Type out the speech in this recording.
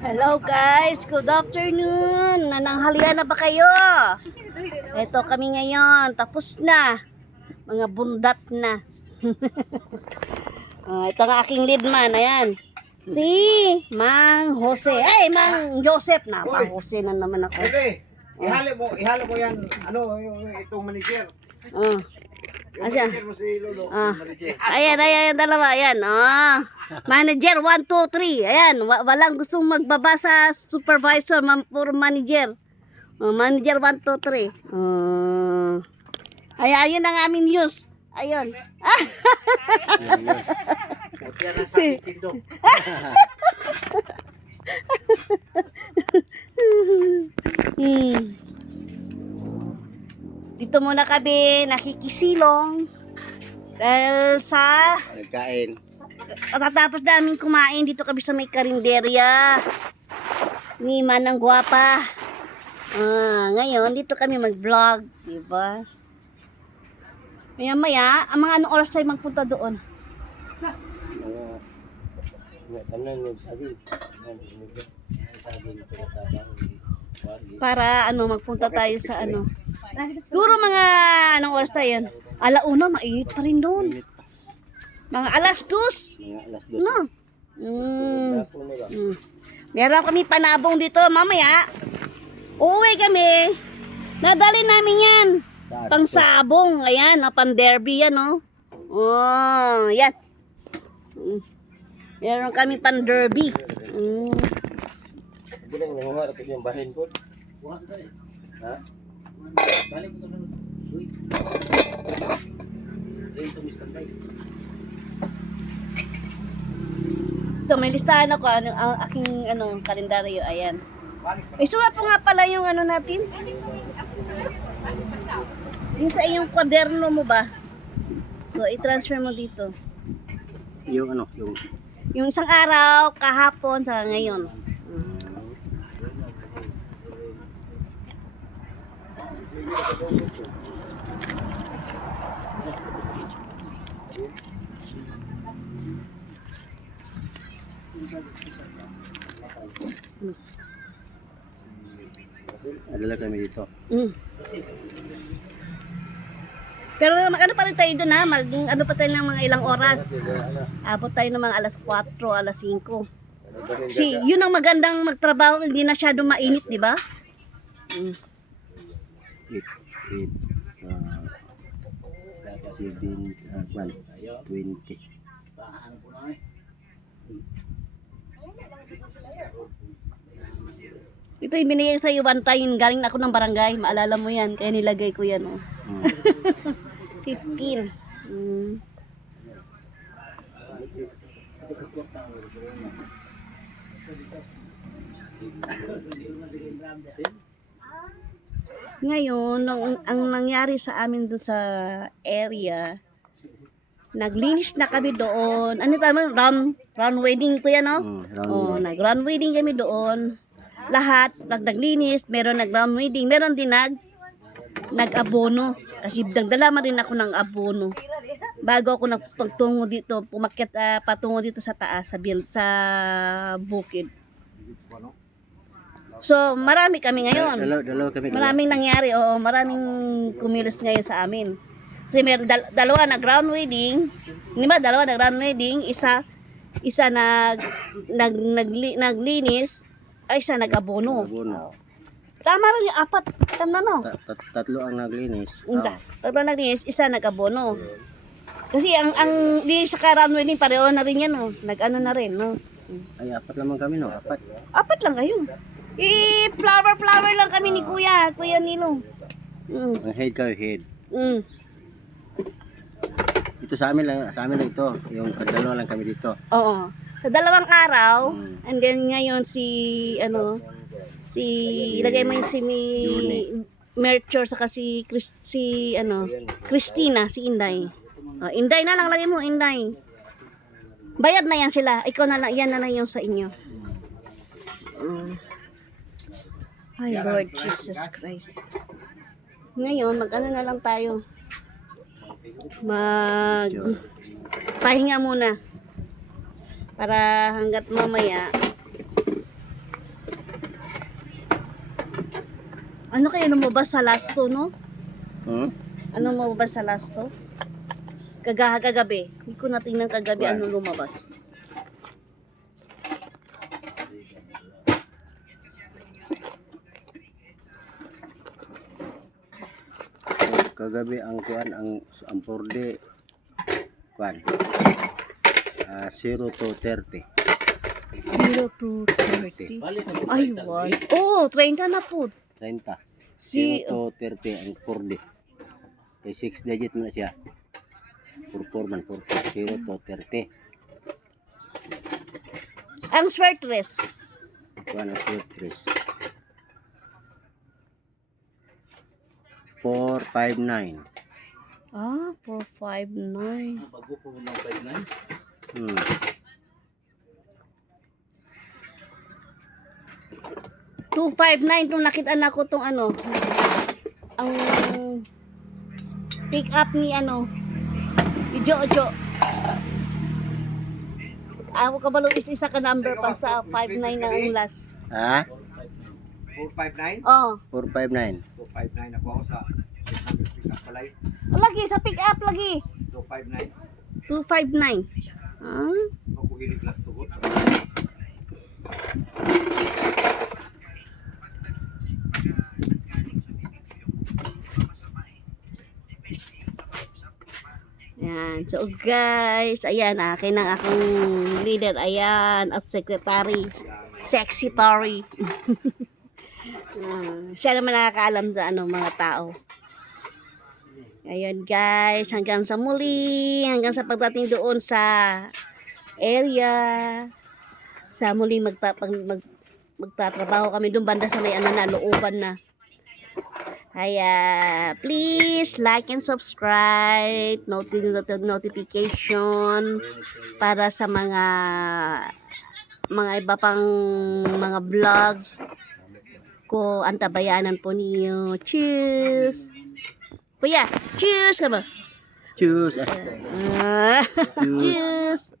Hello guys, good afternoon. Nananghalian na ba kayo? Ito kami ngayon, tapos na. Mga bundat na. Ito ang aking lead man, ayan. Si Mang Jose. Ay, Mang Joseph na. Mang Jose na naman ako. Okay, ihalo mo yan, itong manager. Yung Asya? manager mo si Lolo, manager. Ayan, dalawa, ayan. Manager 1, 2, 3. Ayan, walang gustong magbaba sa supervisor, puro manager. Manager 1, 2, 3. Ayun ang aming news. Ayun. Si Dito muna kami nakikisilong dahil sa Nagkain. Tatapos namin kumain dito kami sa may karinderya ni Manang Guwapa. Ngayon dito kami mag-vlog, diba? Maya ang mga anong oras tayo magpunta doon? Para magpunta tayo sa Siguro mga anong oras tayo? Alauna, mainit pa rin doon. Mga alas 2. No? Meron kami panabong dito. Mamaya, uuwi kami. Nadali namin yan. Pang sabong. Ayan, pang derby yan, no? Yan. Meron kami pang derby. Bilang nangungarap yung bahin ko. Ha? Balik mo ito. Uy. Ito, Mr. Tay. So, may listahan ako ang aking kalendaryo. Ayan. Isulat po nga pala yung natin. Yung sa iyong kwaderno mo ba? So, i-transfer mo dito. Yung Yung isang araw, kahapon, sa ngayon. Adala kami dito. Pero ano pa rin tayo doon ha? Ano pa tayo ng mga ilang oras? Abot tayo ng mga alas 4, alas 5. Yun ang magandang magtrabaho, hindi na masyado mainit, di ba? 20. Ito yung binigay sa iyo one time, galing ako ng barangay. Maalala mo yan, kaya nilagay ko yan. 15. Ngayon, ang nangyari sa amin doon sa area, naglinis na kami doon. Ano tama? Round wedding ko yan, no? Nag-round wedding kami doon. Lahat, naglinis, meron nag-round wedding, meron din nag-abono. Kasi nagdala man rin ako ng abono. Bago ako nagtungo dito, pumakyat patungo dito sa taas, sa bukid. So, marami kami ngayon. Maraming nangyari, maraming kumilos ngayon sa amin. Kasi meron dalawa nag-round wedding, dalawa nag-round wedding, isa naglinis, ay isa nag-abono. Tama rin yung 4, tama no? Tatlo ang naglinis. Tatlo naglinis, isa nag-abono. Kasi ang di sa round wedding pareho na rin yan, no? Nag-ano na rin, no? Ay, 4 naman kami, no? 4. 4 lang kayo. Flower lang kami ni Kuya Nilo. Ang head kayo, head. Ito sa amin lang ito. Yung kadalo lang kami dito. Oo. Sa 2 araw, and then ngayon ilagay mo yung si Merchor saka si Christina, si Inday. Inday na lang lagay mo, Inday. Bayad na yan sila. Ikaw na lang, yan na lang yung sa inyo. Ay, Lord Jesus Christ. Ngayon, mag-ano na lang tayo. Pahinga muna. Para hanggat mamaya. Ano kayo lumabas sa last to, no? Ano lumabas sa last to? Kagabi. Hindi ko natingnan kagabi ano lumabas. Kagabi ang kuan ang 4D kuan 0 to 30. 0 to 30. Ay, why? Oh, 30 na po. 30. Si 0 to 30 ang 4D. Kay 6 digit mo na siya. 4 man 4 0 to 30. ang sweatress. Kuan ang 459. Ah, 459. Bago po ng 59. Hmm. $259 nung nakita na ko tong ano. Ang pick up ni ano. Ijo. Ako kabalo isa ka number pa sa 59 na ang last. Ha? 459? Oh, 459. 459 ako sa 600 pick up palay. lagi sa pick up lagi. 259. 259. Ah, Ako hilig last tugot. yan. So guys, ayan akin ang akong leader. Ayan, at secretary. Sexy Tory. Siya naman nakakaalam sa ano mga tao. Ayun guys, hanggang sa muli, hanggang sa pagdating doon sa area. Sa muli magtatrabaho kami doon banda sa may ano na looban na. Kaya please like and subscribe, notification para sa mga iba pang mga vlogs ko, antabayanan po ninyo. Cheers! Kuya, cheers ka ba? Choose. Cheers!